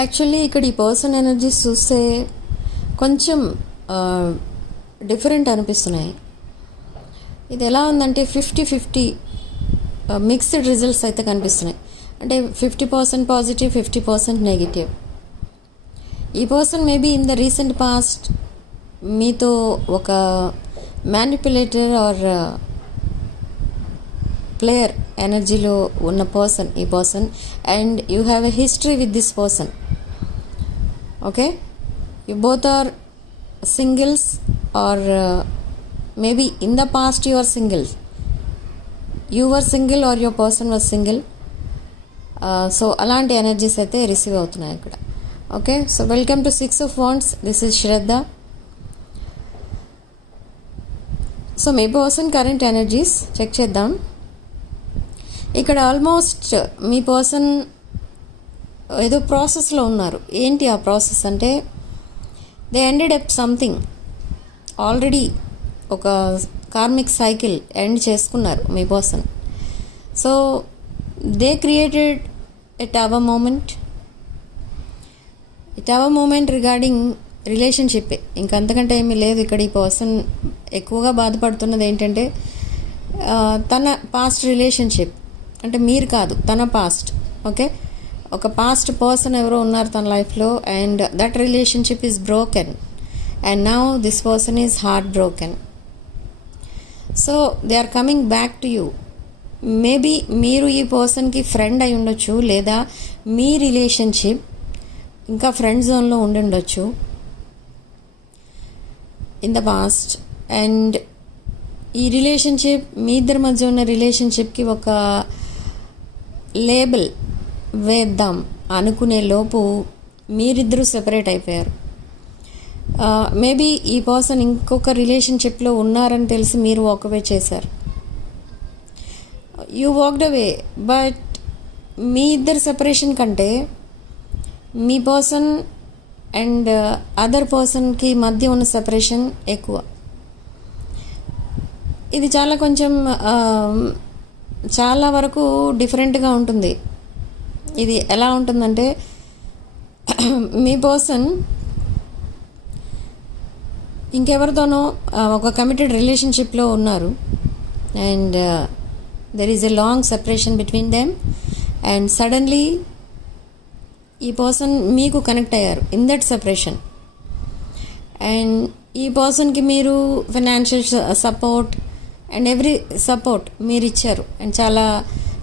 Actually ఇక్కడ ఈ person energies చూస్తే కొంచెం డిఫరెంట్ అనిపిస్తున్నాయి. ఇది ఎలా ఉందంటే 50-50 మిక్స్డ్ రిజల్ట్స్ అయితే కనిపిస్తున్నాయి. అంటే 50% పాజిటివ్, 50% నెగిటివ్. ఈ person maybe in the recent past మీతో ఒక మ్యానిపులేటర్ ఆర్ ప్లేయర్ ఎనర్జీలో ఉన్న పర్సన్ ఈ person, and you have a history with this person. Okay, you both are singles or maybe in the past you are single, you were single or your person was single. So అలాంటి energies అయితే receive అవుతున్నాయి ఇక్కడ. Okay, so welcome to 6 of Wands. This is Shraddha. So మీ person current energies check చేద్దాం. ఇక్కడ almost మీ person ఏదో ప్రాసెస్లో ఉన్నారు. ఏంటి ఆ ప్రాసెస్ అంటే, they ended up something already. ఒక కార్మిక్ సైకిల్ ఎండ్ చేసుకున్నారు మీ person. So they created a tower moment regarding relationship. ఇంకంతకంటే ఏమీ లేదు. ఇక్కడ ఈ పర్సన్ ఎక్కువగా బాధపడుతున్నది ఏంటంటే తన పాస్ట్ రిలేషన్షిప్, అంటే మీరు కాదు, తన పాస్ట్. ఓకే, ఒక పాస్ట్ పర్సన్ ఎవరో ఉన్నారు తన లైఫ్లో, and that relationship is broken, and now this person is heart broken. So they are coming back to you. Maybe మీరు ఈ పర్సన్కి ఫ్రెండ్ అయి ఉండొచ్చు, లేదా మీ రిలేషన్షిప్ ఇంకా ఫ్రెండ్ జోన్లో ఉండి ఉండొచ్చు ఇన్ ద పాస్ట్. అండ్ ఈ రిలేషన్షిప్, మీ ఇద్దరి మధ్య ఉన్న రిలేషన్షిప్కి ఒక లేబుల్ వేద్దాం అనుకునే లోపు మీరిద్దరూ సెపరేట్ అయిపోయారు. మేబీ ఈ పర్సన్ ఇంకొక రిలేషన్షిప్లో ఉన్నారని తెలిసి మీరు వాక్ అవే చేశారు. You walked away. బట్ మీ ఇద్దరు సెపరేషన్ కంటే మీ పర్సన్ అండ్ అదర్ పర్సన్కి మధ్య ఉన్న సెపరేషన్ ఎక్కువ. ఇది చాలా వరకు డిఫరెంట్గా ఉంటుంది. ఇది ఎలా ఉంటుందంటే, మీ పర్సన్ ఇంకెవరితోనో ఒక కమిటెడ్ రిలేషన్షిప్లో ఉన్నారు, and there is a long separation between them, and suddenly ఈ పర్సన్ మీకు కనెక్ట్ అయ్యారు ఇన్ దట్ సెపరేషన్. అండ్ ఈ పర్సన్కి మీరు financial support and every support మీరు ఇచ్చారు, అండ్ చాలా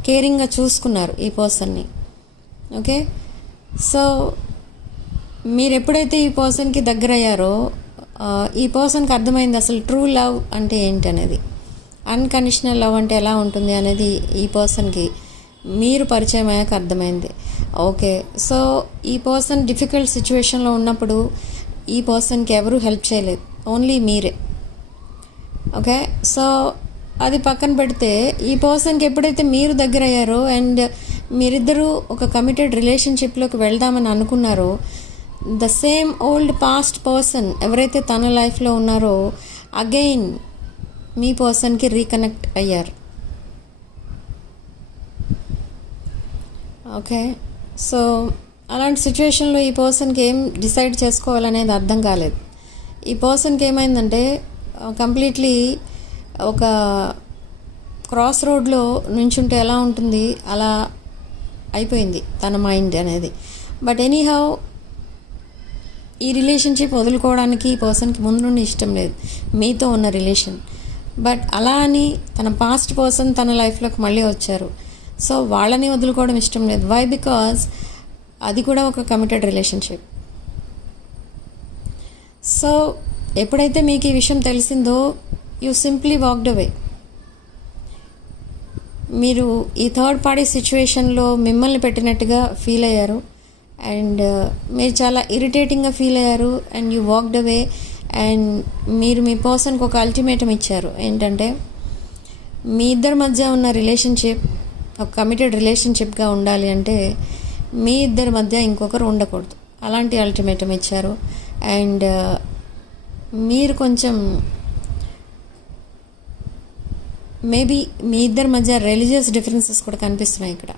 కేరింగ్గా చూసుకున్నారు ఈ పర్సన్ని. ఓకే, సో మీరు ఎప్పుడైతే ఈ పర్సన్కి దగ్గర అయ్యారో ఈ పర్సన్కి అర్థమైంది అసలు ట్రూ లవ్ అంటే ఏంటి అనేది, అన్కండిషనల్ లవ్ అంటే ఎలా ఉంటుంది అనేది ఈ పర్సన్కి మీరు పరిచయం అయ్యాక అర్థమైంది. ఓకే, సో ఈ పర్సన్ డిఫికల్ట్ సిచ్యువేషన్లో ఉన్నప్పుడు ఈ పర్సన్కి ఎవరూ హెల్ప్ చేయలేదు, ఓన్లీ మీరే. ఓకే, సో అది పక్కన పెడితే ఈ పర్సన్కి ఎప్పుడైతే మీరు దగ్గర అయ్యారో అండ్ మీరిద్దరూ ఒక కమిటెడ్ రిలేషన్షిప్లోకి వెళ్దామని అనుకున్నారో, the same old past person ఎవరైతే తన లైఫ్లో ఉన్నారో అగైన్ మీ పర్సన్కి రీకనెక్ట్ అయ్యారు. ఓకే, సో అలాంటి సిచ్యువేషన్లో ఈ పర్సన్కి ఏం డిసైడ్ చేసుకోవాలనేది అర్థం కాలేదు. ఈ పర్సన్కి ఏమైందంటే కంప్లీట్లీ ఒక క్రాస్ రోడ్లో నుంచుంటే ఎలా ఉంటుంది అలా అయిపోయింది తన మైండ్ అనేది. బట్ ఎనీహౌ ఈ రిలేషన్షిప్ వదులుకోవడానికి ఈ పర్సన్కి ముందు నుండి ఇష్టం లేదు మీతో ఉన్న రిలేషన్. బట్ అలా అని తన పాస్ట్ పర్సన్ తన లైఫ్లోకి మళ్ళీ వచ్చారు, సో వాళ్ళని వదులుకోవడం ఇష్టం లేదు. వై? బికాజ్ అది కూడా ఒక కమిటెడ్ రిలేషన్షిప్. సో ఎప్పుడైతే మీకు ఈ విషయం తెలిసిందో యూ సింప్లీ వాక్డ్ అవే. మీరు ఈ థర్డ్ పార్టీ సిచ్యువేషన్లో మిమ్మల్ని పెట్టినట్టుగా ఫీల్ అయ్యారు, అండ్ మీరు చాలా ఇరిటేటింగ్గా ఫీల్ అయ్యారు, and you walked away. And మీరు మీ పర్సన్కి ఒక అల్టిమేటం ఇచ్చారు, ఏంటంటే మీ ఇద్దరి మధ్య ఉన్న రిలేషన్షిప్ ఒక కమిటెడ్ రిలేషన్షిప్గా ఉండాలి అంటే మీ ఇద్దరి మధ్య ఇంకొకరు ఉండకూడదు, అలాంటి అల్టిమేటం ఇచ్చారు. అండ్ మీరు కొంచెం మేబీ మీ ఇద్దరి మధ్య రిలీజియస్ డిఫరెన్సెస్ కూడా కనిపిస్తున్నాయి ఇక్కడ.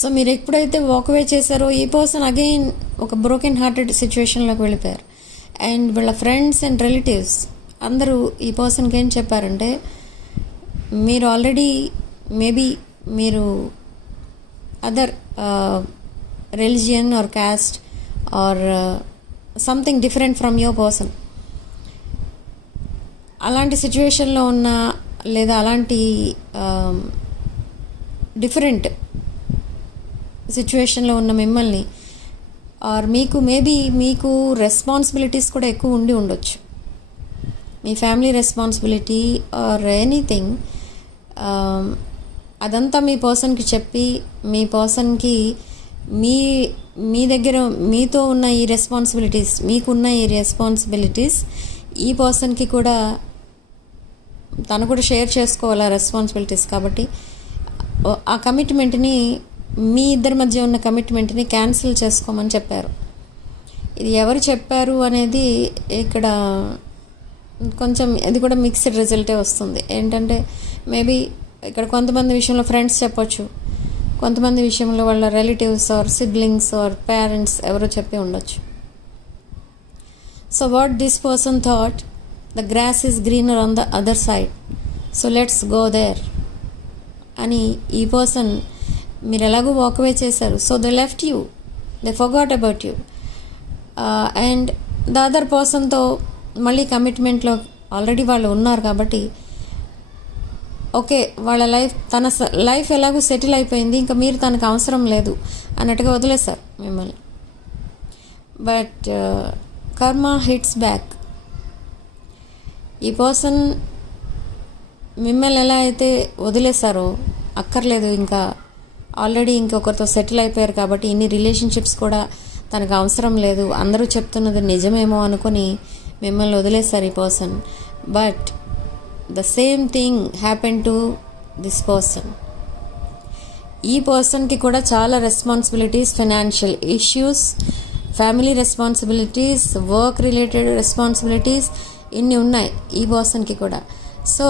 సో మీరు ఎప్పుడైతే వాక్వే చేశారో ఈ పర్సన్ అగైన్ ఒక బ్రోకెన్ హార్టెడ్ సిచ్యువేషన్లోకి వెళ్ళిపోయారు. అండ్ వీళ్ళ ఫ్రెండ్స్ అండ్ రిలేటివ్స్ అందరూ ఈ పర్సన్కి ఏం చెప్పారంటే, మీరు ఆల్రెడీ మేబీ మీరు other religion are caste or something different from your person, అలాంటి సిచ్యువేషన్లో ఉన్న లేదా అలాంటి డిఫరెంట్ సిచ్యువేషన్లో ఉన్న మిమ్మల్ని ఆర్ మీకు రెస్పాన్సిబిలిటీస్ కూడా ఎక్కువ ఉండి ఉండొచ్చు. మీ ఫ్యామిలీ రెస్పాన్సిబిలిటీ ఆర్ ఎనీథింగ్, అదంతా మీ పర్సన్కి చెప్పి మీ పర్సన్కి మీ దగ్గర మీతో ఉన్న ఈ రెస్పాన్సిబిలిటీస్, మీకున్న ఈ రెస్పాన్సిబిలిటీస్ ఈ పర్సన్కి కూడా తను కూడా షేర్ చేసుకోవాలి ఆ రెస్పాన్సిబిలిటీస్. కాబట్టి ఆ కమిట్మెంట్ని, మీ ఇద్దరి మధ్య ఉన్న కమిట్మెంట్ని క్యాన్సిల్ చేసుకోమని చెప్పారు. ఇది ఎవరు చెప్పారు అనేది ఇక్కడ కొంచెం ఇది కూడా మిక్స్డ్ రిజల్టే వస్తుంది. ఏంటంటే మేబీ ఇక్కడ కొంతమంది విషయంలో ఫ్రెండ్స్ చెప్పొచ్చు, కొంతమంది విషయంలో వాళ్ళ relatives or siblings or parents ఎవరో చెప్పి ఉండొచ్చు. So what this person thought, the grass is greener on the other side, so let's go there అని ఈ పర్సన్, మీరు ఎలాగో వాక్వే చేశారు, so they left you, they forgot about you. And the other పర్సన్తో మళ్ళీ కమిట్మెంట్లో ఆల్రెడీ వాళ్ళు ఉన్నారు కాబట్టి ఓకే, వాళ్ళ తన లైఫ్ ఎలాగో సెటిల్ అయిపోయింది, ఇంకా మీరు తనకు అవసరం లేదు అన్నట్టుగా వదిలేశారు మిమ్మల్ని. బట్ కర్మ హిట్స్ బ్యాక్. ఈ పర్సన్ మిమ్మల్ని ఎలా అయితే వదిలేశారో, అక్కర్లేదు ఇంకా ఆల్రెడీ ఇంకొకరితో సెటిల్ అయిపోయారు కాబట్టి ఇన్ని రిలేషన్షిప్స్ కూడా తనకు అవసరం లేదు, అందరూ చెప్తున్నది నిజమేమో అనుకుని మిమ్మల్ని వదిలేశారు ఈ person. But the same thing happen to this person. ఈ పర్సన్కి కూడా చాలా responsibilities, financial issues, family responsibilities, work related responsibilities ఇన్ని ఉన్నాయి ఈ పర్సన్కి కూడా. సో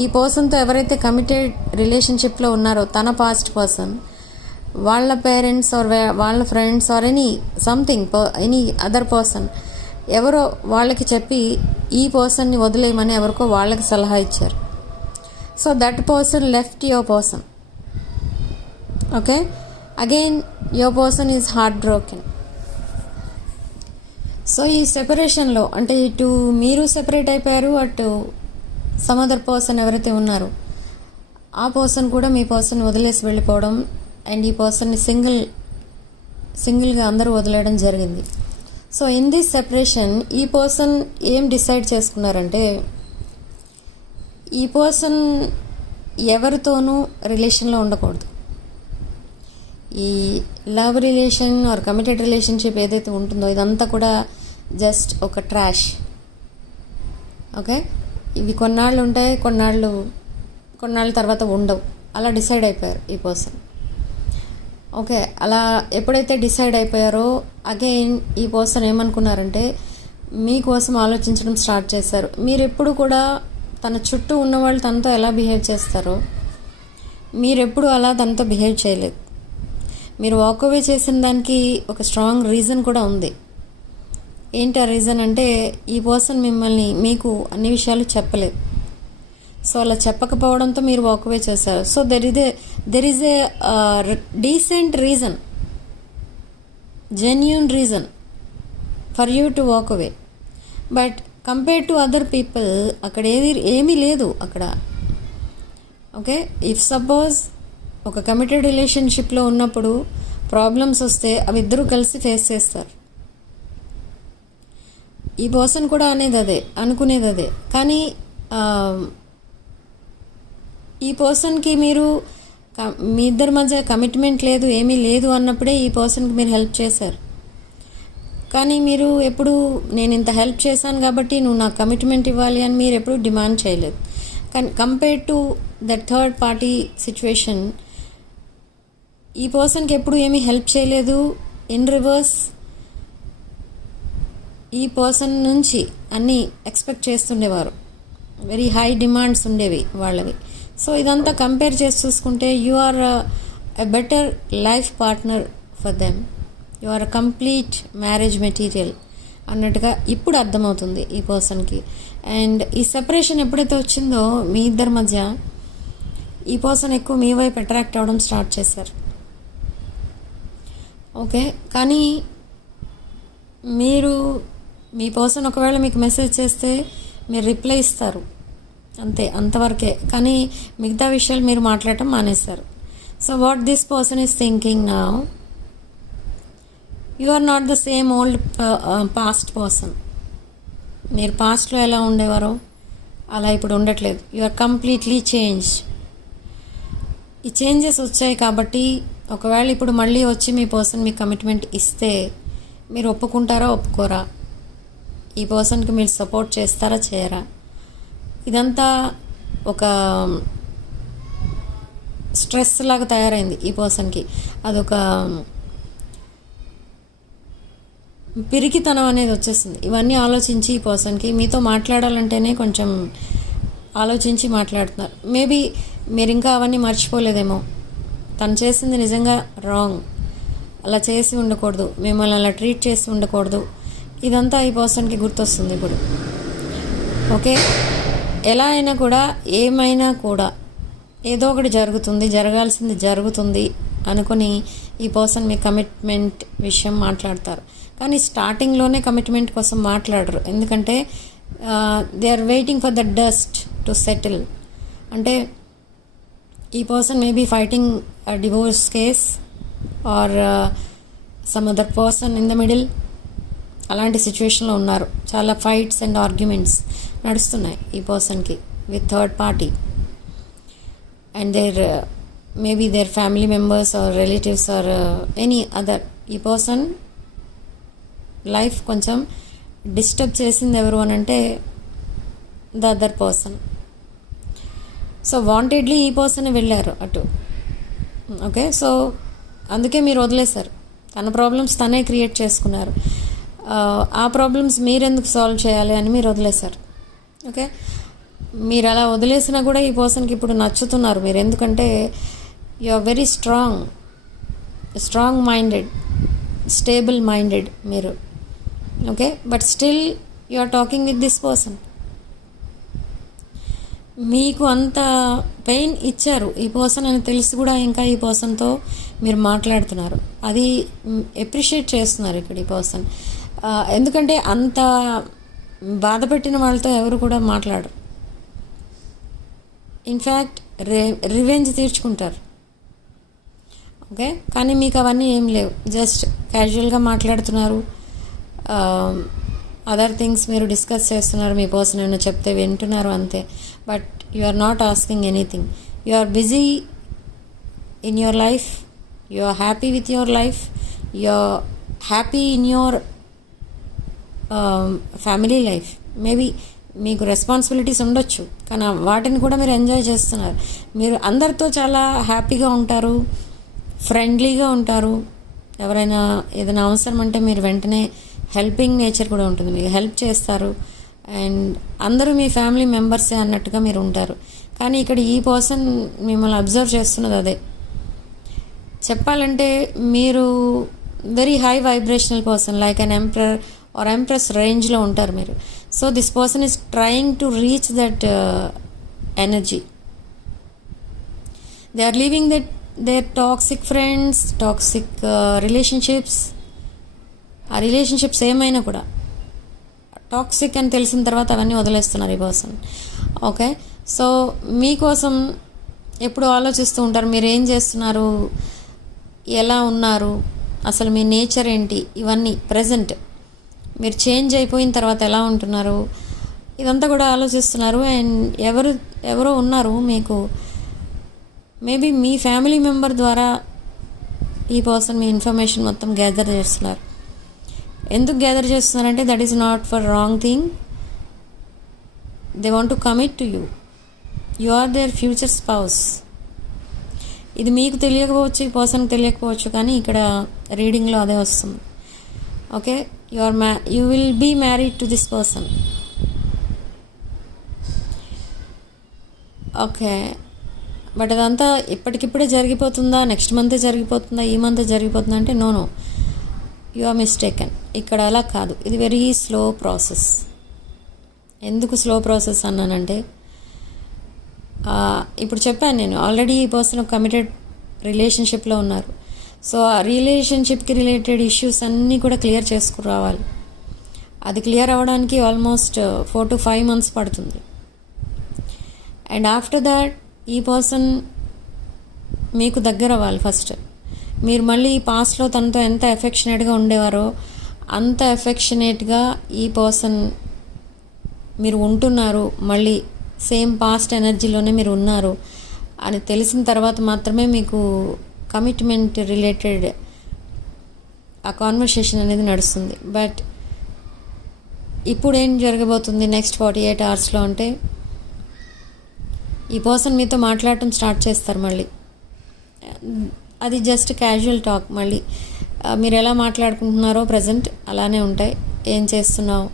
ఈ పర్సన్తో ఎవరైతే కమిటెడ్ రిలేషన్షిప్లో ఉన్నారో తన పాస్ట్ పర్సన్, వాళ్ళ పేరెంట్స్ ఆర్ వాళ్ళ friends are any other person ఎవరో వాళ్ళకి చెప్పి ఈ పర్సన్ని వదిలేయమని ఎవరికో వాళ్ళకి సలహా ఇచ్చారు. So that person left your person. Okay, again your person is heart broken. So ఈ సెపరేషన్లో అంటే ఇటు మీరు సెపరేట్ అయిపోయారు, అటు సమ్ అదర్ పర్సన్ ఎవరైతే ఉన్నారో ఆ పర్సన్ కూడా మీ పర్సన్ వదిలేసి వెళ్ళిపోవడం, అండ్ ఈ పర్సన్ని సింగిల్గా అందరూ వదిలేయడం జరిగింది. సో ఇన్ దిస్ సెపరేషన్ ఈ పర్సన్ ఏం డిసైడ్ చేసుకున్నారంటే, ఈ పర్సన్ ఎవరితోనూ రిలేషన్లో ఉండకూడదు. ఈ love relation or committed relationship ఏదైతే ఉంటుందో ఇదంతా కూడా జస్ట్ ఒక ట్రాష్. ఓకే, ఇవి కొన్నాళ్ళు ఉంటాయి, కొన్నాళ్ళ తర్వాత ఉండవు, అలా డిసైడ్ అయిపోయారు ఈ పర్సన్. ఓకే, అలా ఎప్పుడైతే డిసైడ్ అయిపోయారో అగైన్ ఈ పర్సన్ ఏమనుకున్నారంటే మీకోసం ఆలోచించడం స్టార్ట్ చేశారు. మీరు ఎప్పుడు కూడా తన చుట్టూ ఉన్నవాళ్ళు తనతో ఎలా బిహేవ్ చేస్తారో మీరెప్పుడు అలా తనతో బిహేవ్ చేయలేదు. మీరు వాకవే చేసిన దానికి ఒక స్ట్రాంగ్ రీజన్ కూడా ఉంది. ఏంటి ఆ రీజన్ అంటే, ఈ పర్సన్ మీకు అన్ని విషయాలు చెప్పలేదు. సో అలా చెప్పకపోవడంతో మీరు వాకవే చేశారు. So there is a decent reason, genuine reason for you to walk away. But compare to other people అక్కడ ఏమీ లేదు అక్కడ. ఓకే, ఇఫ్ సపోజ్ ఒక కమిటెడ్ రిలేషన్షిప్లో ఉన్నప్పుడు ప్రాబ్లమ్స్ వస్తే అవి ఇద్దరూ కలిసి ఫేస్ చేస్తారు. ఈ పర్సన్ కూడా అనుకునేది అదే. కానీ ఈ పర్సన్కి మీ ఇద్దరి మధ్య కమిట్మెంట్ లేదు, ఏమీ లేదు అన్నప్పుడే ఈ పర్సన్కి మీరు హెల్ప్ చేశారు. కానీ మీరు ఎప్పుడు నేను ఇంత హెల్ప్ చేశాను కాబట్టి నువ్వు నాకు కమిట్మెంట్ ఇవ్వాలి అని మీరు ఎప్పుడు డిమాండ్ చేయలేదు. కానీ compare to that third party situation ఈ పర్సన్కి ఎప్పుడు ఏమీ హెల్ప్ చేయలేదు. ఇన్ రివర్స్ ఈ పర్సన్ నుంచి అన్నీ ఎక్స్పెక్ట్ చేస్తుండేవారు, వెరీ హై డిమాండ్స్ ఉండేవి వాళ్ళవి. సో ఇదంతా కంపేర్ చేసి చూసుకుంటే you are a better life partner for them. You are a complete marriage material అన్నట్టుగా ఇప్పుడు అర్థమవుతుంది ఈ పర్సన్కి. అండ్ ఈ సెపరేషన్ ఎప్పుడైతే వచ్చిందో మీ ఇద్దరి మధ్య ఈ పర్సన్ ఎక్కువ మీ వైపు అట్రాక్ట్ అవ్వడం స్టార్ట్ చేశారు. ఓకే, కానీ మీరు మీ పర్సన్ ఒకవేళ మీకు మెసేజ్ చేస్తే మీరు రిప్లై ఇస్తారు, అంతే, అంతవరకే. కానీ మిగతా విషయాలు మీరు మాట్లాడటం మానేశారు. So what this person is thinking now, you are not the same old past person. మీరు పాస్ట్లో ఎలా ఉండేవారో అలా ఇప్పుడు ఉండట్లేదు. You are completely change. ఈ చేంజెస్ వచ్చాయి కాబట్టి ఒకవేళ ఇప్పుడు మళ్ళీ వచ్చి మీ పర్సన్ మీకు కమిట్మెంట్ ఇస్తే మీరు ఒప్పుకుంటారా ఒప్పుకోరా? ఈ పర్సన్కి మీరు సపోర్ట్ చేస్తారా చేయరా? ఇదంతా ఒక స్ట్రెస్ లాగా తయారైంది ఈ పర్సన్కి. అదొక పిరికితనం అనేది వచ్చేసింది. ఇవన్నీ ఆలోచించి ఈ పర్సన్కి మీతో మాట్లాడాలంటేనే కొంచెం ఆలోచించి మాట్లాడుతున్నారు. మేబీ మీరు ఇంకా అవన్నీ మర్చిపోలేదేమో. తను చేసింది నిజంగా రాంగ్, అలా చేసి ఉండకూడదు, మిమ్మల్ని అలా ట్రీట్ చేసి ఉండకూడదు. ఇదంతా ఈ పర్సన్కి గుర్తొస్తుంది ఇప్పుడు. ఓకే, ఎలా అయినా కూడా ఏమైనా కూడా ఏదో ఒకటి జరుగుతుంది, జరగాల్సింది జరుగుతుంది అనుకుని ఈ పర్సన్ మీ కమిట్మెంట్ విషయం మాట్లాడతారు. కానీ స్టార్టింగ్లోనే కమిట్మెంట్ కోసం మాట్లాడరు. ఎందుకంటే they are waiting for the dust to settle. అంటే ఈ person maybe fighting divorce case or some other person in the middle. అలాంటి సిచ్యువేషన్లో ఉన్నారు. చాలా ఫైట్స్ అండ్ ఆర్గ్యుమెంట్స్ నడుస్తున్నాయి ఈ పర్సన్కి with third party and maybe their family members or relatives or any other. ఈ పర్సన్ లైఫ్ కొంచెం డిస్టర్బ్ చేసింది ఎవరు అని అంటే the other person. So wantedly ఈ పర్సన్ వెళ్ళారు అటు. ఓకే, సో అందుకే మీరు వదిలేశారు. తన ప్రాబ్లమ్స్ తనే క్రియేట్ చేసుకున్నారు. ఆ ప్రాబ్లమ్స్ మీరెందుకు సాల్వ్ చేయాలి అని మీరు వదిలేశారు. ఓకే, మీరు అలా వదిలేసినా కూడా ఈ పర్సన్కి ఇప్పుడు నచ్చుతున్నారు మీరు. ఎందుకంటే you are very strong minded, stable minded మీరు. Okay, but still you are talking with this person. మీకు అంత పెయిన్ ఇచ్చారు ఈ పర్సన్ అని తెలిసి కూడా ఇంకా ఈ పర్సన్తో మీరు మాట్లాడుతున్నారు. అది ఎప్రిషియేట్ చేస్తున్నారు ఇక్కడ ఈ పర్సన్. ఎందుకంటే అంత బాధ పెట్టిన వాళ్ళతో ఎవరు కూడా మాట్లాడరు. In fact revenge తీర్చుకుంటారు. ఓకే, కానీ మీకు అవన్నీ ఏం లేవు. జస్ట్ క్యాజువల్గా మాట్లాడుతున్నారు. అదర్ థింగ్స్ మీరు డిస్కస్ చేస్తున్నారు. మీ పర్సన్ ఏమైనా చెప్తే వింటున్నారు అంతే. But you are not asking anything. You are busy in your life. You are happy with your life. You are happy in your family life. Maybe మీకు responsibilities ఉండొచ్చు, కానీ వాటిని కూడా మీరు ఎంజాయ్ చేస్తున్నారు. మీరు అందరితో చాలా హ్యాపీగా ఉంటారు, ఫ్రెండ్లీగా ఉంటారు. ఎవరైనా ఏదైనా అవసరం అంటే మీరు వెంటనే హెల్పింగ్ నేచర్ కూడా ఉంటుంది, మీకు హెల్ప్ చేస్తారు. అండ్ అందరూ మీ ఫ్యామిలీ మెంబర్సే అన్నట్టుగా మీరు ఉంటారు. కానీ ఇక్కడ ఈ పర్సన్ మిమ్మల్ని అబ్జర్వ్ చేస్తున్నది అదే. చెప్పాలంటే మీరు very high vibrational person, like an emperor or empress రేంజ్లో ఉంటారు మీరు. So this person is trying to reach that energy. They are leaving their toxic friends, toxic relationships. ఆ రిలేషన్షిప్స్ ఏమైనా కూడా టాక్సిక్ అని తెలిసిన తర్వాత అవన్నీ వదిలేస్తున్నారు ఈ పర్సన్. ఓకే, సో మీకోసం ఎప్పుడు ఆలోచిస్తూ ఉంటారు. మీరు ఏం చేస్తున్నారు, ఎలా ఉన్నారు, అసలు మీ నేచర్ ఏంటి, ఇవన్నీ ప్రజెంట్ మీరు చేంజ్ అయిపోయిన తర్వాత ఎలా ఉంటున్నారు, ఇదంతా కూడా ఆలోచిస్తున్నారు. అండ్ ఎవరో ఉన్నారు మీకు, మేబీ మీ ఫ్యామిలీ మెంబర్ ద్వారా ఈ పర్సన్ మీ ఇన్ఫర్మేషన్ మొత్తం గ్యాదర్ చేస్తున్నారు. ఎందుకు గ్యాదర్ చేస్తున్నారంటే that is not for wrong thing. They want to commit to you. You are their future spouse. ఇది మీకు తెలియకపోవచ్చు, ఈ పర్సన్కి తెలియకపోవచ్చు, కానీ ఇక్కడ రీడింగ్లో అదే వస్తుంది. Okay, you will be married to this person. Okay, but అదంతా ఇప్పటికిప్పుడే జరిగిపోతుందా, నెక్స్ట్ మంతే జరిగిపోతుందా, ఈ మంతే జరిగిపోతుందా అంటే నో, యు ఆర్ మిస్టేకెన్. ఇక్కడ అలా కాదు, ఇది వెరీ స్లో ప్రాసెస్. ఎందుకు స్లో ప్రాసెస్ అన్నానంటే ఇప్పుడు చెప్పాను నేను ఆల్రెడీ ఈ పర్సన్ కమిటెడ్ రిలేషన్షిప్లో ఉన్నారు. సో ఆ రిలేషన్షిప్కి రిలేటెడ్ ఇష్యూస్ అన్నీ కూడా క్లియర్ చేసుకురావాలి. అది క్లియర్ అవ్వడానికి ఆల్మోస్ట్ 4 to 5 months పడుతుంది. అండ్ ఆఫ్టర్ దాట్ ఈ పర్సన్ మీకు దగ్గర అవ్వాలి. ఫస్ట్ మీరు మళ్ళీ పాస్ట్లో తనతో ఎంత ఎఫెక్షనేట్గా ఉండేవారో అంత ఎఫెక్షనేట్గా ఈ పర్సన్ మీరు ఉంటున్నారు, మళ్ళీ సేమ్ పాస్ట్ ఎనర్జీలోనే మీరు ఉన్నారు అని తెలిసిన తర్వాత మాత్రమే మీకు కమిట్మెంట్ రిలేటెడ్ ఆ కాన్వర్సేషన్ అనేది నడుస్తుంది. బట్ ఇప్పుడు ఏం జరగబోతుంది నెక్స్ట్ 48 hours అంటే ఈ పర్సన్ మీతో మాట్లాడటం స్టార్ట్ చేస్తారు. మళ్ళీ అది జస్ట్ క్యాజువల్ టాక్. మళ్ళీ మీరు ఎలా మాట్లాడుకుంటున్నారో ప్రజెంట్ అలానే ఉంటాయి. ఏం చేస్తున్నావు,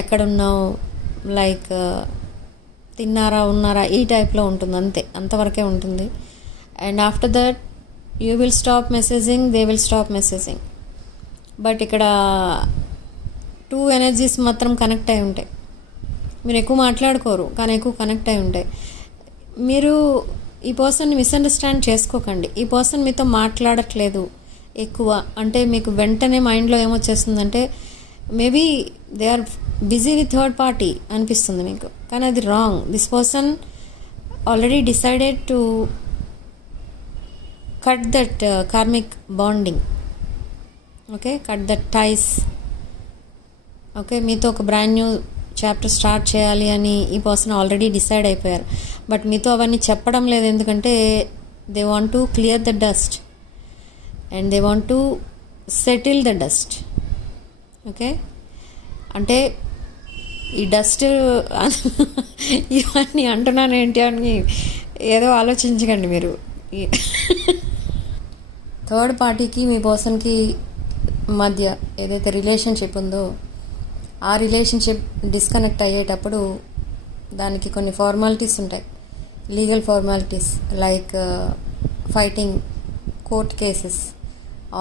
ఎక్కడున్నావు, లైక్ తిన్నారా, ఉన్నారా, ఈ టైప్లో ఉంటుంది. అంతే, అంతవరకే ఉంటుంది. And after that you will stop messaging, they will stop messaging. But ఇక్కడ 2 energies మాత్రం కనెక్ట్ అయి ఉంటాయి. మీరు ఎక్కువ మాట్లాడుకోరు కానీ ఎక్కువ కనెక్ట్ అయి ఉంటాయి. మీరు ఈ పర్సన్ని మిస్అండర్స్టాండ్ చేసుకోకండి. ఈ పర్సన్ మీతో మాట్లాడట్లేదు ఎక్కువ అంటే మీకు వెంటనే మైండ్లో ఏమొచ్చేస్తుందంటే maybe they are busy with third party అనిపిస్తుంది మీకు. కానీ అది wrong. This person already decided to cut that karmic bonding. Okay, cut that ties. Okay, మీతో ఒక బ్రాండ్ న్యూ చాప్టర్ స్టార్ట్ చేయాలి అని ఈ పర్సన్ ఆల్రెడీ డిసైడ్ అయిపోయారు. బట్ మీతో అవన్నీ చెప్పడం లేదు, ఎందుకంటే they want to clear the dust and they want to settle the dust. Okay, అంటే ఈ డస్ట్ ఇవన్నీ అంటున్నాను ఏంటి అని ఏదో ఆలోచించకండి మీరు. థర్డ్ పార్టీకి మీ పర్సన్కి మధ్య ఏదైతే రిలేషన్షిప్ ఉందో ఆ రిలేషన్షిప్ డిస్కనెక్ట్ అయ్యేటప్పుడు దానికి కొన్ని ఫార్మాలిటీస్ ఉంటాయి, legal formalities like fighting, court cases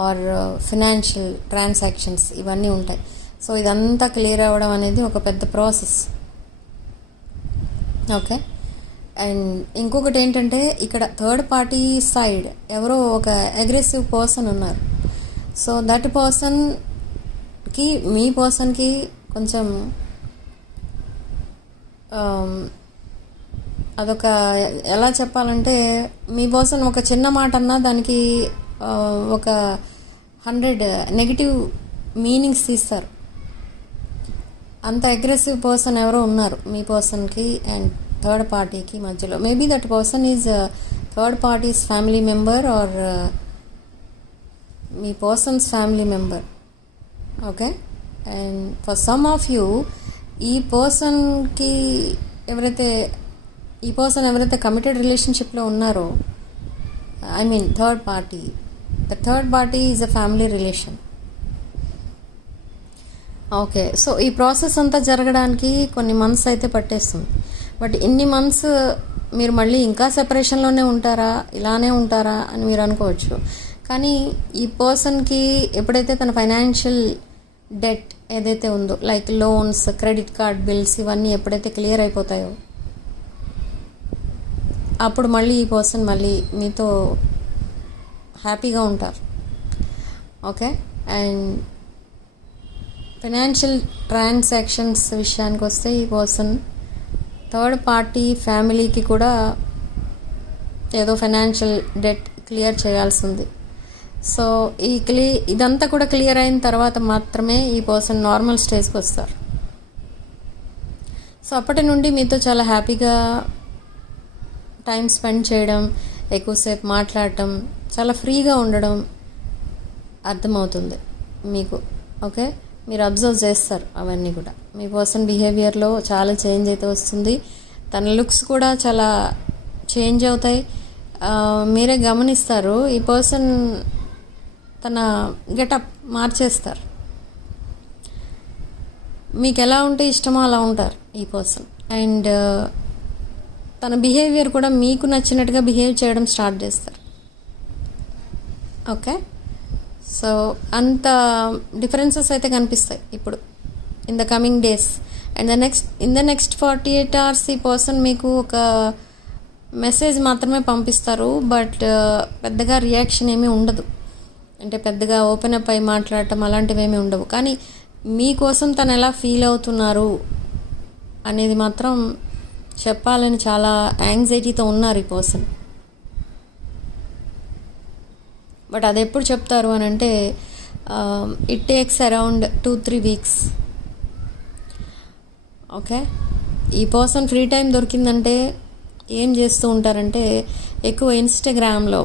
are financial transactions, ఇవన్నీ ఉంటాయి. సో ఇదంతా క్లియర్ అవ్వడం అనేది ఒక పెద్ద ప్రాసెస్. ఓకే, అండ్ ఇంకొకటి ఏంటంటే ఇక్కడ థర్డ్ పార్టీ సైడ్ ఎవరో ఒక అగ్రెసివ్ పర్సన్ ఉన్నారు. సో దట్ పర్సన్కి మీ పర్సన్కి కొంచెం అదొక ఎలా చెప్పాలంటే మీ పర్సన్ ఒక చిన్న మాట అన్నా దానికి ఒక 100 నెగిటివ్ మీనింగ్స్ తీస్తారు. అంత అగ్రెసివ్ పర్సన్ ఎవరో ఉన్నారు మీ పర్సన్కి అండ్ థర్డ్ పార్టీకి మధ్యలో. Maybe that person is third party's family member or మీ person's family member. Okay, and for some of you ఈ పర్సన్కి ఈ పర్సన్ ఎవరైతే కమిటెడ్ రిలేషన్షిప్లో ఉన్నారో, I mean third party, the third party is a family relation. Okay, so ఈ process అంతా జరగడానికి కొన్ని మంత్స్ అయితే పట్టేస్తుంది. బట్ ఇన్ని మంత్స్ మీరు మళ్ళీ ఇంకా సెపరేషన్లోనే ఉంటారా, ఇలానే ఉంటారా అని మీరు అనుకోవచ్చు. కానీ ఈ పర్సన్కి ఎప్పుడైతే తన ఫైనాన్షియల్ డెట్ ఏదైతే ఉందో like loans, credit card bills, ఇవన్నీ ఎప్పుడైతే క్లియర్ అయిపోతాయో అప్పుడు మళ్ళీ ఈ పర్సన్ మళ్ళీ మీతో హ్యాపీగా ఉంటారు. ఓకే, అండ్ ఫైనాన్షియల్ ట్రాన్సాక్షన్స్ విషయానికి వస్తే ఈ పర్సన్ థర్డ్ పార్టీ ఫ్యామిలీకి కూడా ఏదో ఫైనాన్షియల్ డెట్ క్లియర్ చేయాల్సి ఉంది. సో ఇదంతా కూడా క్లియర్ అయిన తర్వాత మాత్రమే ఈ పర్సన్ నార్మల్ స్టేజ్కి వస్తారు. సో అప్పటి నుండి మీతో చాలా హ్యాపీగా టైం స్పెండ్ చేయడం, ఎక్కువసేపు మాట్లాడటం, చాలా ఫ్రీగా ఉండడం అర్థమవుతుంది మీకు. ఓకే, మీరు అబ్జర్వ్ చేస్తారు అవన్నీ కూడా. మీ పర్సన్ బిహేవియర్లో చాలా చేంజ్ అయితే వస్తుంది. తన లుక్స్ కూడా చాలా చేంజ్ అవుతాయి. మీరే గమనిస్తారు ఈ పర్సన్ తన గెటప్ మార్చేస్తారు. మీకు ఎలా ఉంటే ఇష్టమో అలా ఉంటారు ఈ పర్సన్. అండ్ తన బిహేవియర్ కూడా మీకు నచ్చినట్టుగా బిహేవ్ చేయడం స్టార్ట్ చేస్తారు. ఓకే, సో అంత డిఫరెన్సెస్ అయితే కనిపిస్తాయి ఇప్పుడు in the coming days. And in the next 48 hours ఈ పర్సన్ మీకు ఒక మెసేజ్ మాత్రమే పంపిస్తారు, బట్ పెద్దగా రియాక్షన్ ఏమీ ఉండదు. అంటే పెద్దగా ఓపెన్ అప్ అయి మాట్లాడటం అలాంటివి ఏమీ ఉండవు. కానీ మీకోసం తను ఎలా ఫీల్ అవుతున్నారు అనేది మాత్రం చెప్పాలని చాలా యాంగ్జైటీతో ఉన్నారు ఈ పర్సన్. బట్ అది ఎప్పుడు చెప్తారు అని అంటే it takes around 2-3 weeks. Okay, ఈ పర్సన్ ఫ్రీ టైం దొరికిందంటే ఏం చేస్తూ ఉంటారంటే ఎక్కువ ఇన్స్టాగ్రామ్లో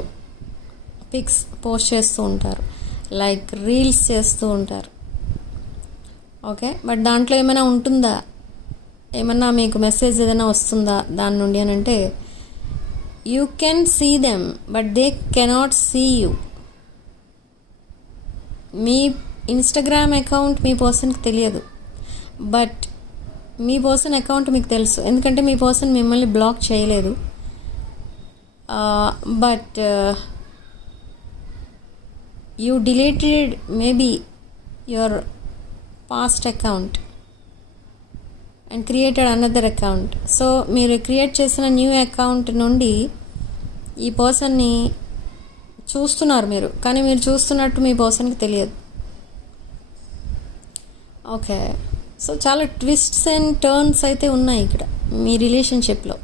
పిక్స్ పోస్ట్ చేస్తూ ఉంటారు, లైక్ రీల్స్ చేస్తూ ఉంటారు. ఓకే, బట్ దాంట్లో ఏమైనా ఉంటుందా, ఏమన్నా మీకు మెసేజ్ ఏదైనా వస్తుందా దాని నుండి అని అంటే you can see them but they cannot see you. మీ ఇన్స్టాగ్రామ్ అకౌంట్ మీ పర్సన్కి తెలియదు, బట్ మీ పర్సన్ అకౌంట్ మీకు తెలుసు. ఎందుకంటే మీ పర్సన్ మిమ్మల్ని బ్లాక్ చేయలేదు, but you deleted maybe your past account and created another account. So మీరు క్రియేట్ చేసిన న్యూ అకౌంట్ నుండి ఈ పర్సన్ని చూస్తున్నారు మీరు, కానీ మీరు చూస్తున్నట్టు మీ పర్సన్కి తెలియదు. ఓకే, సో చాలా ట్విస్ట్స్ అండ్ టర్న్స్ అయితే ఉన్నాయి ఇక్కడ మీ రిలేషన్షిప్లో.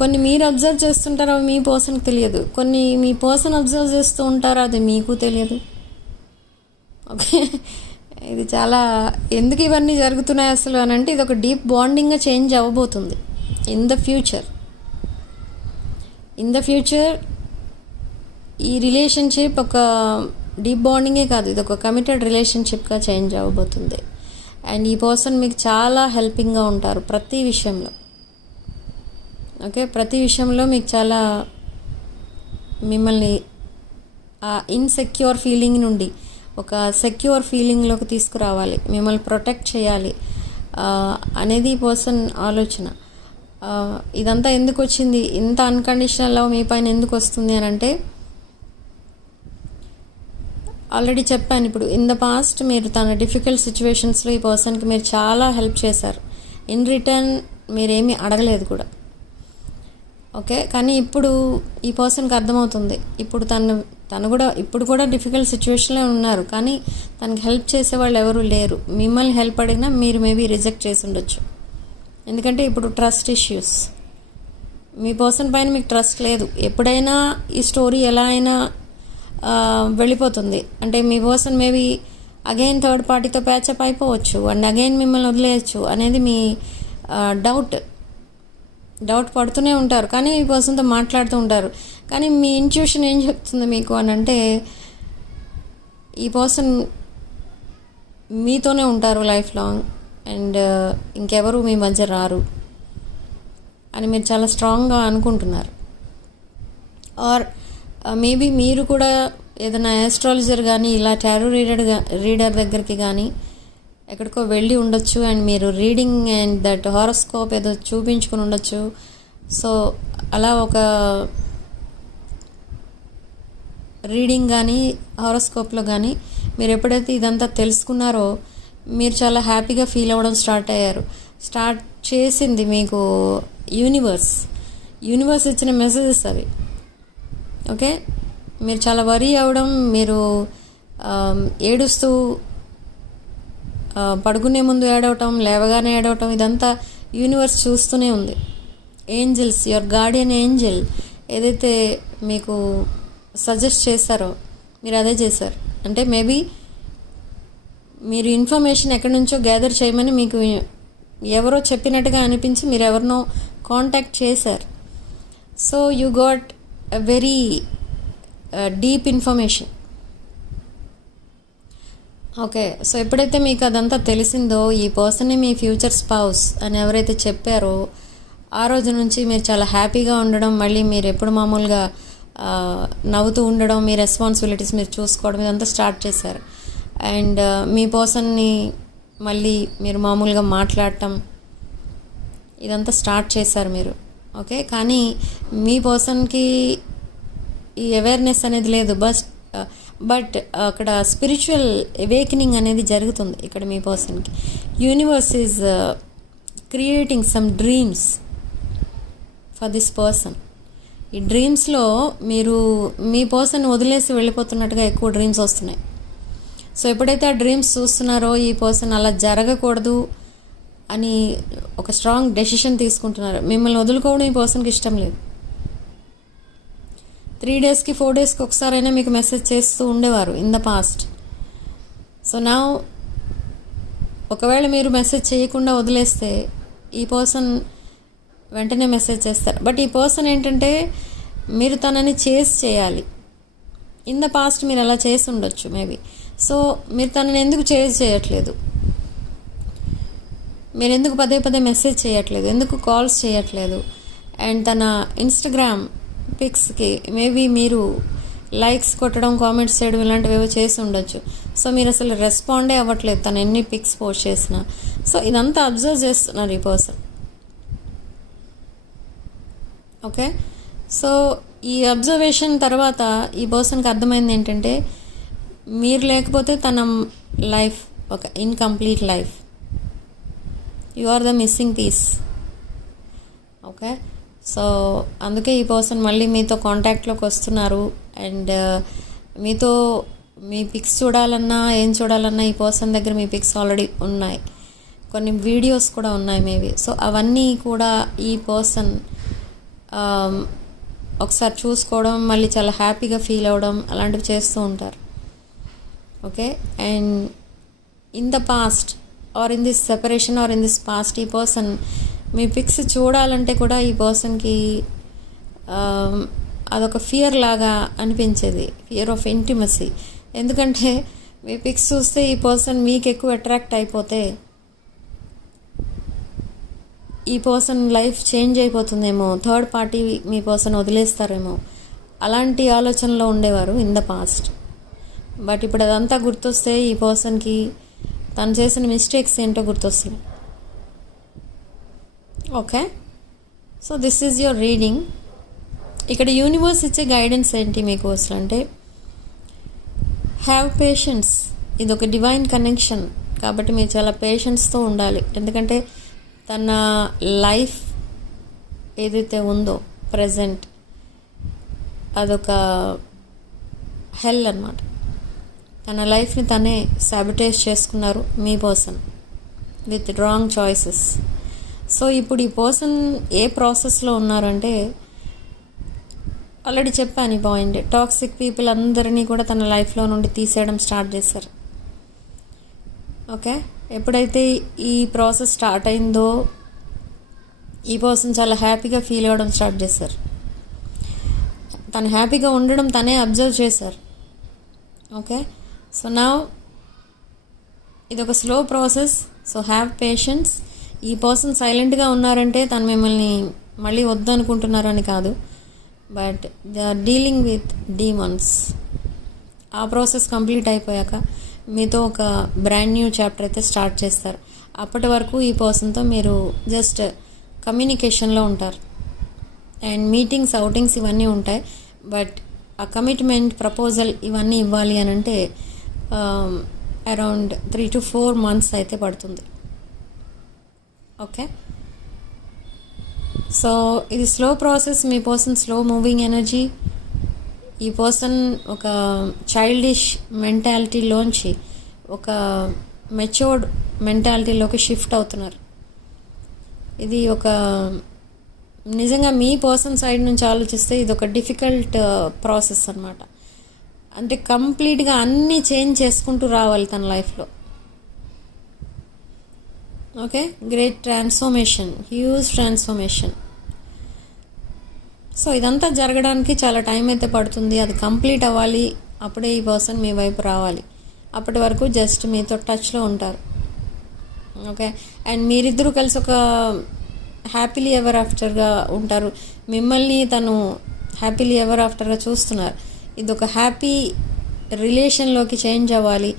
కొన్ని మీరు అబ్జర్వ్ చేస్తుంటారో అవి మీ పర్సన్కి తెలియదు, కొన్ని మీ పర్సన్ అబ్జర్వ్ చేస్తూ ఉంటారో అది మీకు తెలియదు. ఓకే, ఇది చాలా ఎందుకు ఇవన్నీ జరుగుతున్నాయి అసలు అని అంటే ఇది ఒక డీప్ బాండింగ్గా చేంజ్ అవ్వబోతుంది ఇన్ ద ఫ్యూచర్. ఈ రిలేషన్షిప్ ఒక డీప్ బాండింగే కాదు, ఇది ఒక కమిటెడ్ రిలేషన్షిప్గా చేంజ్ అవ్వబోతుంది. అండ్ ఈ పర్సన్ మీకు చాలా హెల్పింగ్గా ఉంటారు ప్రతి విషయంలో. ఓకే, ప్రతి విషయంలో మీకు చాలా మిమ్మల్ని ఆ ఇన్సెక్యూర్ ఫీలింగ్ నుండి ఒక సెక్యూర్ ఫీలింగ్లోకి తీసుకురావాలి, మిమ్మల్ని ప్రొటెక్ట్ చేయాలి అనేది ఈ పర్సన్ ఆలోచన. ఇదంతా ఎందుకు వచ్చింది, ఇంత అన్కండిషనల్ లవ్ మీ పైన ఎందుకు వస్తుంది అని అంటే ఆల్రెడీ చెప్పాను. ఇప్పుడు ఇన్ ద పాస్ట్ మీరు తన డిఫికల్ట్ సిచ్యువేషన్స్లో ఈ పర్సన్కి మీరు చాలా హెల్ప్ చేశారు, ఇన్ రిటర్న్ మీరేమీ అడగలేదు కూడా. ఓకే, కానీ ఇప్పుడు ఈ పర్సన్కి అర్థమవుతుంది, ఇప్పుడు తను కూడా ఇప్పుడు కూడా డిఫికల్ట్ సిచ్యువేషన్లో ఉన్నారు, కానీ తనకి హెల్ప్ చేసే వాళ్ళు ఎవరు లేరు. మిమ్మల్ని హెల్ప్ అడిగినా మీరు మేబీ రిజెక్ట్ చేసి ఉండొచ్చు, ఎందుకంటే ఇప్పుడు ట్రస్ట్ ఇష్యూస్. మీ పర్సన్ పైన మీకు ట్రస్ట్ లేదు. ఎప్పుడైనా ఈ స్టోరీ ఎలా అయినా వెళ్ళిపోతుంది. అంటే మీ పర్సన్ మేబీ అగైన్ థర్డ్ పార్టీతో ప్యాచప్ అయిపోవచ్చు అండ్ అగైన్ మిమ్మల్ని వదిలేయచ్చు అనేది మీ డౌట్ పడుతూనే ఉంటారు, కానీ మీ పర్సన్తో మాట్లాడుతూ ఉంటారు. కానీ మీ ఇంట్యూషన్ ఏం చెప్తుంది మీకు అని అంటే ఈ పర్సన్ మీతోనే ఉంటారు లైఫ్ లాంగ్ అండ్ ఇంకెవరు మీ మధ్య రారు అని మీరు చాలా స్ట్రాంగ్గా అనుకుంటున్నారు. ఆర్ మేబీ మీరు కూడా ఏదైనా ఆస్ట్రాలజర్ కానీ ఇలా టారో రీడర్ దగ్గరికి కానీ ఎక్కడికో వెళ్ళి ఉండొచ్చు అండ్ మీరు రీడింగ్ అండ్ దట్ హారోస్కోప్ ఏదో చూపించుకుని ఉండొచ్చు. సో అలా ఒక రీడింగ్ కానీ హారోస్కోప్లో కానీ మీరు ఎప్పుడైతే ఇదంతా తెలుసుకున్నారో మీరు చాలా హ్యాపీగా ఫీల్ అవ్వడం స్టార్ట్ చేసింది మీకు యూనివర్స్ ఇచ్చిన మెసేజెస్ అవి. ఓకే, మీరు చాలా వరీ అవ్వడం, మీరు ఏడుస్తూ పడుకునే ముందు ఏడవటం, లేవగానే ఏడవటం, ఇదంతా యూనివర్స్ చూస్తూనే ఉంది. ఏంజల్స్, యువర్ గార్డియన్ ఏంజల్ ఏదైతే మీకు సజెస్ట్ చేశారో మీరు అదే చేశారు. అంటే మేబీ మీరు ఇన్ఫర్మేషన్ ఎక్కడి నుంచో గ్యాదర్ చేయమని మీకు ఎవరో చెప్పినట్టుగా అనిపించి మీరు ఎవరినో కాంటాక్ట్ చేశారు. So you got a very deep information. Okay, so ఎప్పుడైతే మీకు అదంతా తెలిసిందో ఈ పర్సనే మీ ఫ్యూచర్ స్పౌస్ అని ఎవరైతే చెప్పారో ఆ రోజు నుంచి మీరు చాలా హ్యాపీగా ఉండడం, మళ్ళీ మీరు ఎప్పుడు మామూలుగా నవ్వుతూ ఉండడం, మీ రెస్పాన్సిబిలిటీస్ మీరు చూసుకోవడం ఇదంతా స్టార్ట్ చేశారు. అండ్ మీ పర్సన్ని మళ్ళీ మీరు మామూలుగా మాట్లాడటం ఇదంతా స్టార్ట్ చేశారు మీరు. ఓకే, కానీ మీ పర్సన్కి ఈ అవేర్నెస్ అనేది లేదు. బట్ అక్కడ స్పిరిచువల్ అవేకనింగ్ అనేది జరుగుతుంది ఇక్కడ మీ పర్సన్కి. Universe is creating some dreams for this person. ఈ డ్రీమ్స్లో మీరు మీ పర్సన్ వదిలేసి వెళ్ళిపోతున్నట్టుగా ఎక్కువ డ్రీమ్స్ వస్తున్నాయి. సో ఎప్పుడైతే ఆ డ్రీమ్స్ చూస్తున్నారో ఈ పర్సన్ అలా జరగకూడదు అని ఒక స్ట్రాంగ్ డెసిషన్ తీసుకుంటున్నారు. మిమ్మల్ని వదులుకోవడం ఈ పర్సన్కి ఇష్టం లేదు. 3 డేస్కి 4 డేస్కి ఒకసారైనా మీకు మెసేజ్ చేస్తూ ఉండేవారు ఇన్ ద పాస్ట్. సో నా ఒకవేళ మీరు మెసేజ్ చేయకుండా వదిలేస్తే ఈ పర్సన్ వెంటనే మెసేజ్ చేస్తారు. బట్ ఈ పర్సన్ ఏంటంటే మీరు తనని చేయాలి. ఇన్ ద పాస్ట్ మీరు అలా చేసి ఉండొచ్చు మేబీ. సో మీరు తనని ఎందుకు చేయట్లేదు, మీరు ఎందుకు పదే పదే మెసేజ్ చేయట్లేదు, ఎందుకు కాల్స్ చేయట్లేదు? అండ్ తన ఇన్స్టాగ్రామ్ పిక్స్కి మేబీ మీరు లైక్స్ కొట్టడం, కామెంట్స్ చేయడం ఇలాంటివి ఏవో చేసి ఉండొచ్చు. సో మీరు అసలు రెస్పాండే అవ్వట్లేదు తను ఎన్ని పిక్స్ పోస్ట్ చేసినా. సో ఇదంతా అబ్జర్వ్ చేస్తున్నారు ఈ పర్సన్. ఓకే, సో ఈ అబ్జర్వేషన్ తర్వాత ఈ పర్సన్కి అర్థమైంది ఏంటంటే మీరు లేకపోతే తన లైఫ్ ఒక incomplete life. You are the missing piece. Okay, so అందుకే ఈ పర్సన్ మళ్ళీ మీతో కాంటాక్ట్లోకి వస్తున్నారు. అండ్ మీతో మీ పిక్స్ చూడాలన్నా ఏం చూడాలన్నా ఈ పర్సన్ దగ్గర మీ పిక్స్ ఆల్రెడీ ఉన్నాయి, కొన్ని వీడియోస్ కూడా ఉన్నాయి మేబీ. సో అవన్నీ కూడా ఈ పర్సన్ ఒకసారి చూసుకోవడం, మళ్ళీ చాలా హ్యాపీగా ఫీల్ అవ్వడం అలాంటివి చేస్తూ ఉంటారు. Okay, and in the past or in this separation or in this past ఈ పర్సన్ మీ పిక్స్ చూడాలంటే కూడా ఈ పర్సన్కి అదొక ఫియర్ లాగా అనిపించేది, ఫియర్ ఆఫ్ ఇంటిమసీ. ఎందుకంటే మీ పిక్స్ చూస్తే ఈ పర్సన్ మీకు ఎక్కువ అట్రాక్ట్ అయిపోతే ఈ పర్సన్ లైఫ్ చేంజ్ అయిపోతుందేమో, థర్డ్ పార్టీ మీ పర్సన్ వదిలేస్తారేమో, అలాంటి ఆలోచనలో ఉండేవారు ఇన్ ద పాస్ట్. బట్ ఇప్పుడు అదంతా గుర్తొస్తే ఈ పర్సన్కి తను చేసిన మిస్టేక్స్ ఏంటో గుర్తొస్తుంది. Okay, so this is your reading. ఇక్కడ యూనివర్స్ ఇచ్చే గైడెన్స్ ఏంటి మీకు అసలు అంటే హ్యావ్ పేషెన్స్. ఇది ఒక డివైన్ కనెక్షన్ కాబట్టి మీరు చాలా పేషెన్స్తో ఉండాలి. ఎందుకంటే తన లైఫ్ ఏదైతే ఉందో ప్రజెంట్ అదొక హెల్ అన్నమాట. తన లైఫ్ని తనే సాబిటేజ్ చేసుకున్నారు మీ person with wrong choices. So ఇప్పుడు ఈ పర్సన్ ఏ ప్రాసెస్లో ఉన్నారంటే ఆల్రెడీ చెప్పాను ఈ పాయింట్, టాక్సిక్ పీపుల్ అందరినీ కూడా తన లైఫ్లో నుండి తీసేయడం స్టార్ట్ చేశారు. ఓకే, ఎప్పుడైతే ఈ ప్రాసెస్ స్టార్ట్ అయిందో ఈ పర్సన్ చాలా హ్యాపీగా ఫీల్ అవ్వడం స్టార్ట్ చేశారు. తను హ్యాపీగా ఉండడం తనే అబ్జర్వ్ చేశారు. ఓకే, సో నా ఇది ఒక slow process. So have patience. ఈ పర్సన్ సైలెంట్గా ఉన్నారంటే తను మిమ్మల్ని మళ్ళీ వద్దనుకుంటున్నారని కాదు, but they are dealing with demons. ఆ ప్రాసెస్ కంప్లీట్ అయిపోయాక మీతో ఒక బ్రాండ్ న్యూ చాప్టర్ అయితే స్టార్ట్ చేస్తారు. అప్పటి వరకు ఈ పర్సన్తో మీరు జస్ట్ కమ్యూనికేషన్లో ఉంటారు అండ్ మీటింగ్స్, అవుటింగ్స్ ఇవన్నీ ఉంటాయి. బట్ ఆ కమిట్మెంట్, ప్రపోజల్ ఇవన్నీ ఇవ్వాలి అని అంటే అరౌండ్ 3 to 4 months అయితే పడుతుంది. ఓకే, సో ఇది స్లో ప్రాసెస్. మీ పర్సన్ స్లో మూవింగ్ ఎనర్జీ. ఈ పర్సన్ ఒక చైల్డిష్ మెంటాలిటీలోంచి ఒక మెచ్యూర్డ్ మెంటాలిటీలోకి షిఫ్ట్ అవుతున్నారు. ఇది ఒక నిజంగా మీ పర్సన్ సైడ్ నుంచి ఆలోచిస్తే ఇది ఒక డిఫికల్ట్ ప్రాసెస్ అన్నమాట. అంటే కంప్లీట్గా అన్నీ చేంజ్ చేసుకుంటూ రావాలి తన లైఫ్లో. Okay, great transformation, huge transformation. So ఇదంతా జరగడానికి చాలా టైం అయితే పడుతుంది. అది కంప్లీట్ అవ్వాలి, అప్పుడే ఈ పర్సన్ మీ వైపు రావాలి. అప్పటి వరకు జస్ట్ మీతో టచ్లో ఉంటారు. ఓకే, అండ్ మీరిద్దరూ కలిసి ఒక హ్యాపీలీ ఎవర్ ఆఫ్టర్గా ఉంటారు. మిమ్మల్ని తను హ్యాపీలీ ఎవర్ ఆఫ్టర్గా చూస్తున్నారు. ఇది ఒక హ్యాపీ రిలేషన్లోకి చేంజ్ అవ్వాలి.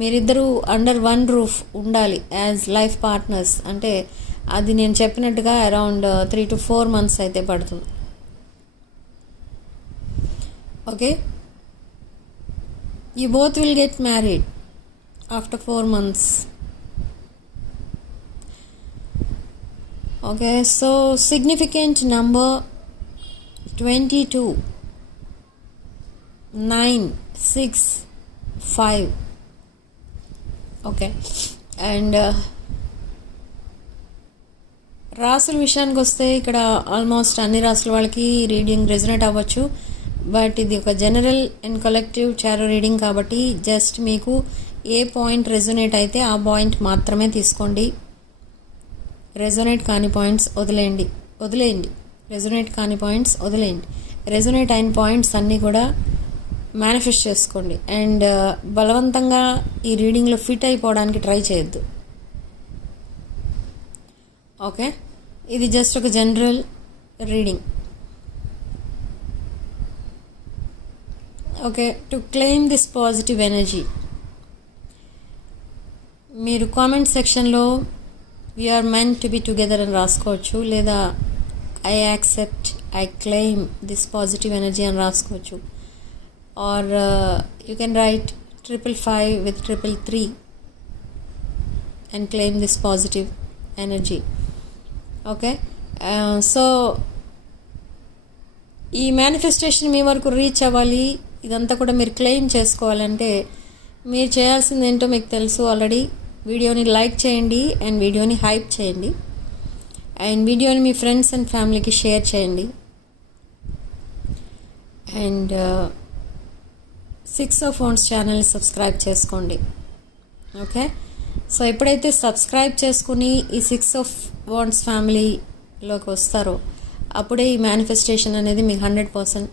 మీరిద్దరూ అండర్ వన్ రూఫ్ ఉండాలి యాజ్ లైఫ్ పార్ట్నర్స్. అంటే అది నేను చెప్పినట్టుగా అరౌండ్ 3 to 4 months అయితే పడుతుంది. Okay, you both will get married after 4 months. Okay, so significant number 22, 9, 6, 5. Okay, and రాసుల విషయానికి వస్తే ఇక్కడ ఆల్మోస్ట్ అన్ని రాసుల వాళ్ళకి రీడింగ్ రెజొనేట్ అవ్వచ్చు. బట్ ఇది ఒక general and collective tarot reading కాబట్టి జస్ట్ మీకు ఏ పాయింట్ రెజొనేట్ అయితే ఆ పాయింట్ మాత్రమే తీసుకోండి. రెజొనేట్ కాని పాయింట్స్ వదిలేయండి. రెజొనేట్ కాని పాయింట్స్ వదిలేయండి. రెజొనేట్ అయిన పాయింట్స్ అన్నీ కూడా మేనిఫెస్ట్ చేసుకోండి. అండ్ బలవంతంగా ఈ రీడింగ్లో ఫిట్ అయిపోవడానికి ట్రై చేయొద్దు. ఓకే, ఇది జస్ట్ ఒక general reading. Okay, to claim this positive energy మీరు కామెంట్ సెక్షన్లో we are meant to be together అని రాసుకోవచ్చు, లేదా I accept, I claim this positive energy అని రాసుకోవచ్చు. Or you can write 555 with 333 and claim this positive energy. Okay, so ఈ manifestation మీ వరకు రీచ్ అవ్వాలి, ఇదంతా కూడా మీరు క్లెయిమ్ చేసుకోవాలంటే మీరు చేయాల్సింది ఏంటో మీకు తెలుసు ఆల్రెడీ. వీడియోని లైక్ చేయండి అండ్ వీడియోని హైప్ చేయండి అండ్ వీడియోని మీ ఫ్రెండ్స్ అండ్ ఫ్యామిలీకి షేర్ చేయండి. అండ్ 6 of Wands ఛానల్ని సబ్స్క్రైబ్ చేసుకోండి. ఓకే, సో ఎప్పుడైతే సబ్స్క్రైబ్ చేసుకుని ఈ 6 of Wands ఫ్యామిలీలోకి వస్తారో అప్పుడే ఈ మేనిఫెస్టేషన్ అనేది మీకు 100%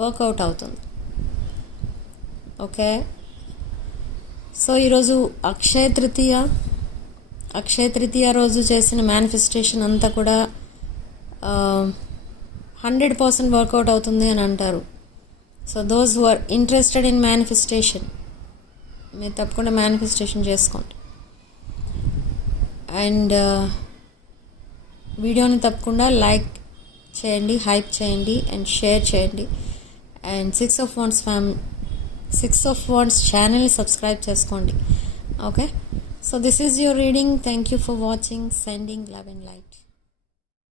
వర్కౌట్ అవుతుంది. ఓకే, సో ఈరోజు అక్షయ తృతీయ రోజు చేసిన మేనిఫెస్టేషన్ అంతా కూడా 100% వర్కౌట్ అవుతుంది అని అంటారు. So those who are interested in manifestation మీరు తప్పకుండా మేనిఫెస్టేషన్ చేసుకోండి. అండ్ వీడియోని తప్పకుండా లైక్ చేయండి, హైప్ చేయండి అండ్ షేర్ చేయండి. అండ్ 6 of Wands ఛానల్ని సబ్స్క్రైబ్ చేసుకోండి. Okay, so this is your reading. Thank you for watching. Sending love and light.